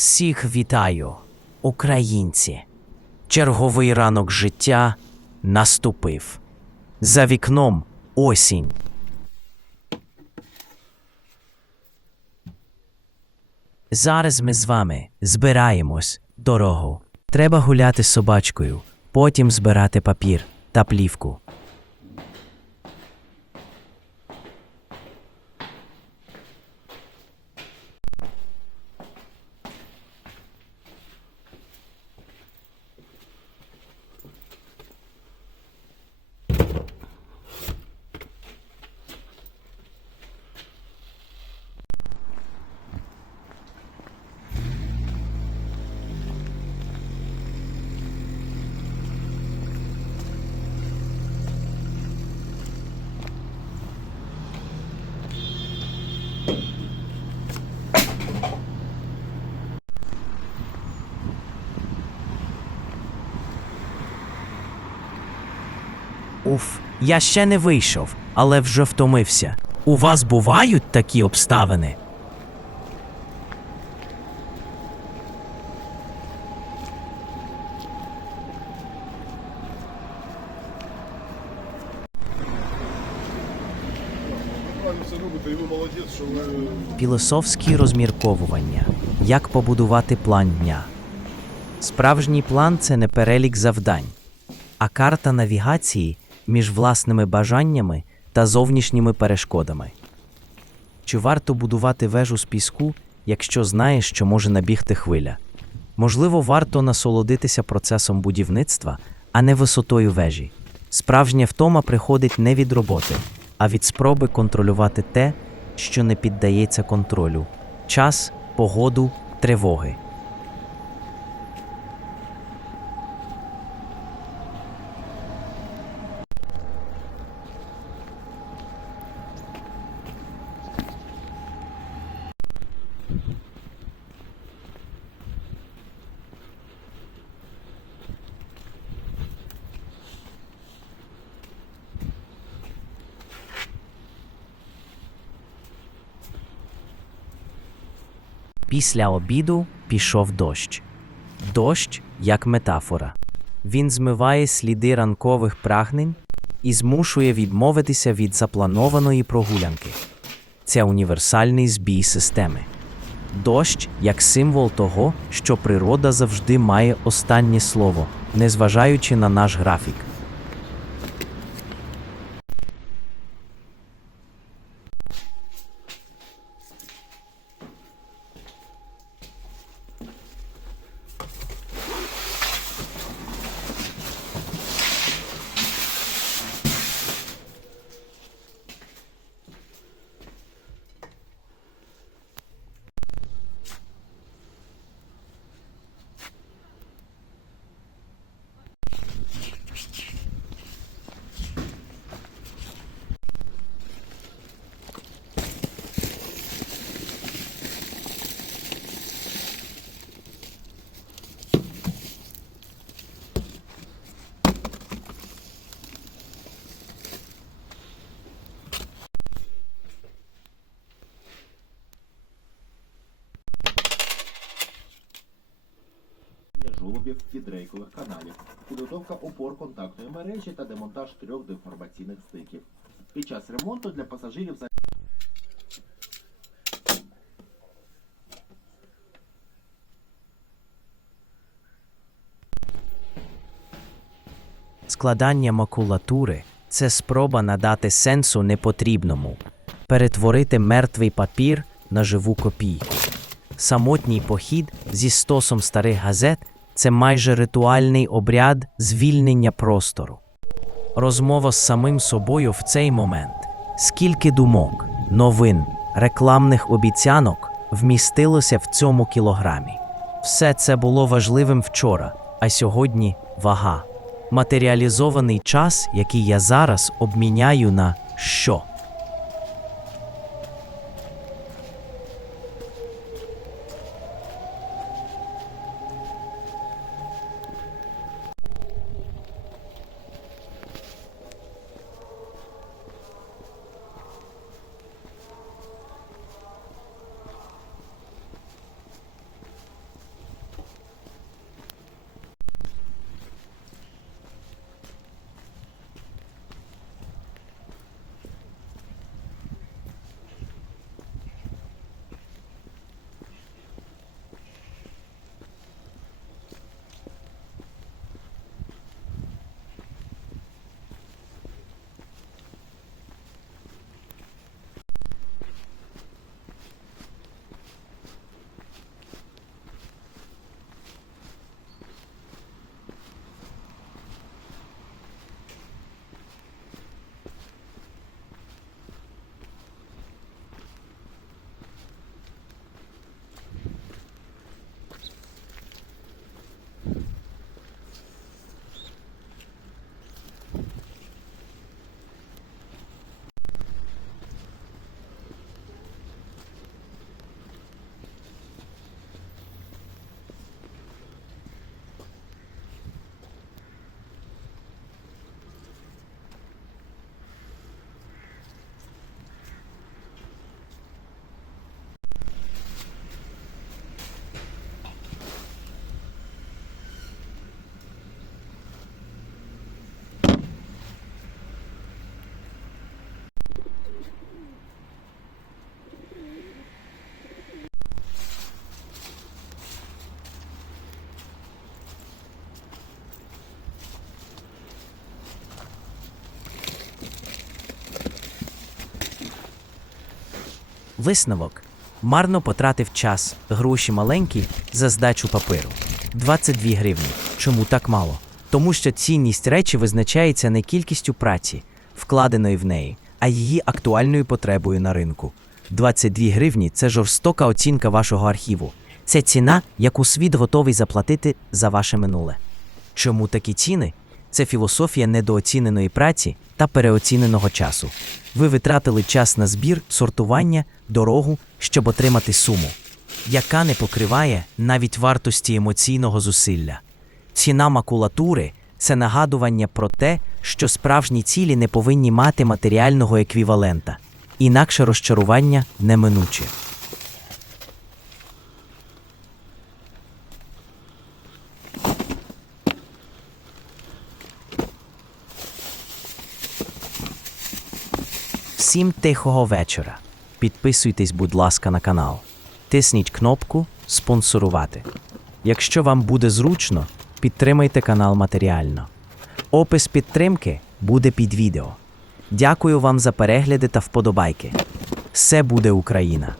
Всіх вітаю, українці. Черговий ранок життя наступив. За вікном осінь. Зараз ми з вами збираємось дорогу. Треба гуляти з собачкою, потім збирати папір та плівку. Уф, я ще не вийшов, але вже втомився. У вас бувають такі обставини? Філософські розмірковування. Як побудувати план дня. Справжній план це не перелік завдань, а карта навігації між власними бажаннями та зовнішніми перешкодами. Чи варто будувати вежу з піску, якщо знаєш, що може набігти хвиля? Можливо, варто насолодитися процесом будівництва, а не висотою вежі. Справжня втома приходить не від роботи, а від спроби контролювати те, що не піддається контролю час, погоду, тривоги. Після обіду пішов дощ. Дощ як метафора. Він змиває сліди ранкових прагнень і змушує відмовитися від запланованої прогулянки. Це універсальний збій системи. Дощ як символ того, що природа завжди має останнє слово, незважаючи на наш графік. Від рейкових каналів, підготовка опор контактної мережі та демонтаж трьох деформаційних стиків. Під час ремонту для пасажирів Складання макулатури це спроба надати сенсу непотрібному, перетворити мертвий папір на живу копійку. Самотній похід зі стосом старих газет це майже ритуальний обряд звільнення простору. Розмова з самим собою в цей момент. Скільки думок, новин, рекламних обіцянок вмістилося в цьому кілограмі. Все це було важливим вчора, а сьогодні вага. Матеріалізований час, який я зараз обміняю на що? Висновок. Марно потратив час, гроші маленькі за здачу паперу. 22 гривні. Чому так мало? Тому що цінність речі визначається не кількістю праці, вкладеної в неї, а її актуальною потребою на ринку. 22 гривні це жорстока оцінка вашого архіву. Це ціна, яку світ готовий заплатити за ваше минуле. Чому такі ціни? Це філософія недооціненої праці та переоціненого часу. Ви витратили час на збір, сортування, дорогу, щоб отримати суму, яка не покриває навіть вартості емоційного зусилля. Ціна макулатури це нагадування про те, що справжні цілі не повинні мати матеріального еквівалента, інакше розчарування неминуче. Всім тихого вечора. Підписуйтесь, будь ласка, на канал. Тисніть кнопку спонсорувати. Якщо вам буде зручно, підтримайте канал матеріально. Опис підтримки буде під відео. Дякую вам за перегляди та вподобайки. Все буде Україна!